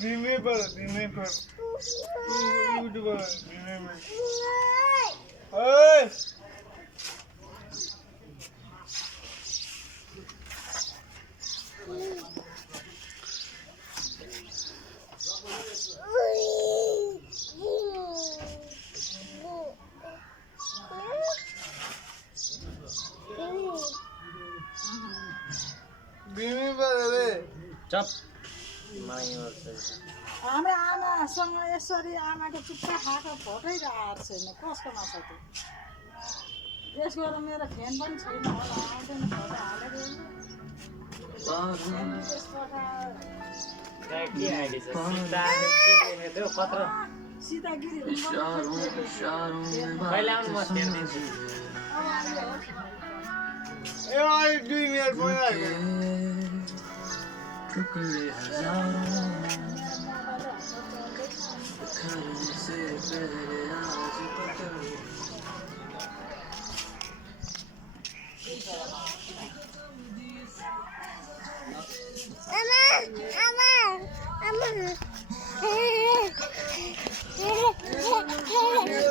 धीमे पर यूट्यूबर धीमे में ओए धीमे पर रे चप हाम्रो आमासँग यसरी आमाको चुप्पा खाएको फोटै आएको छैन कसको नसक्यो यसको मेरो फ्यान पनि छैन होला आउँदैन फोटो हालेको सीतागिरी ए आई दुई मिनट बोला टुकड़े हजारों से पहले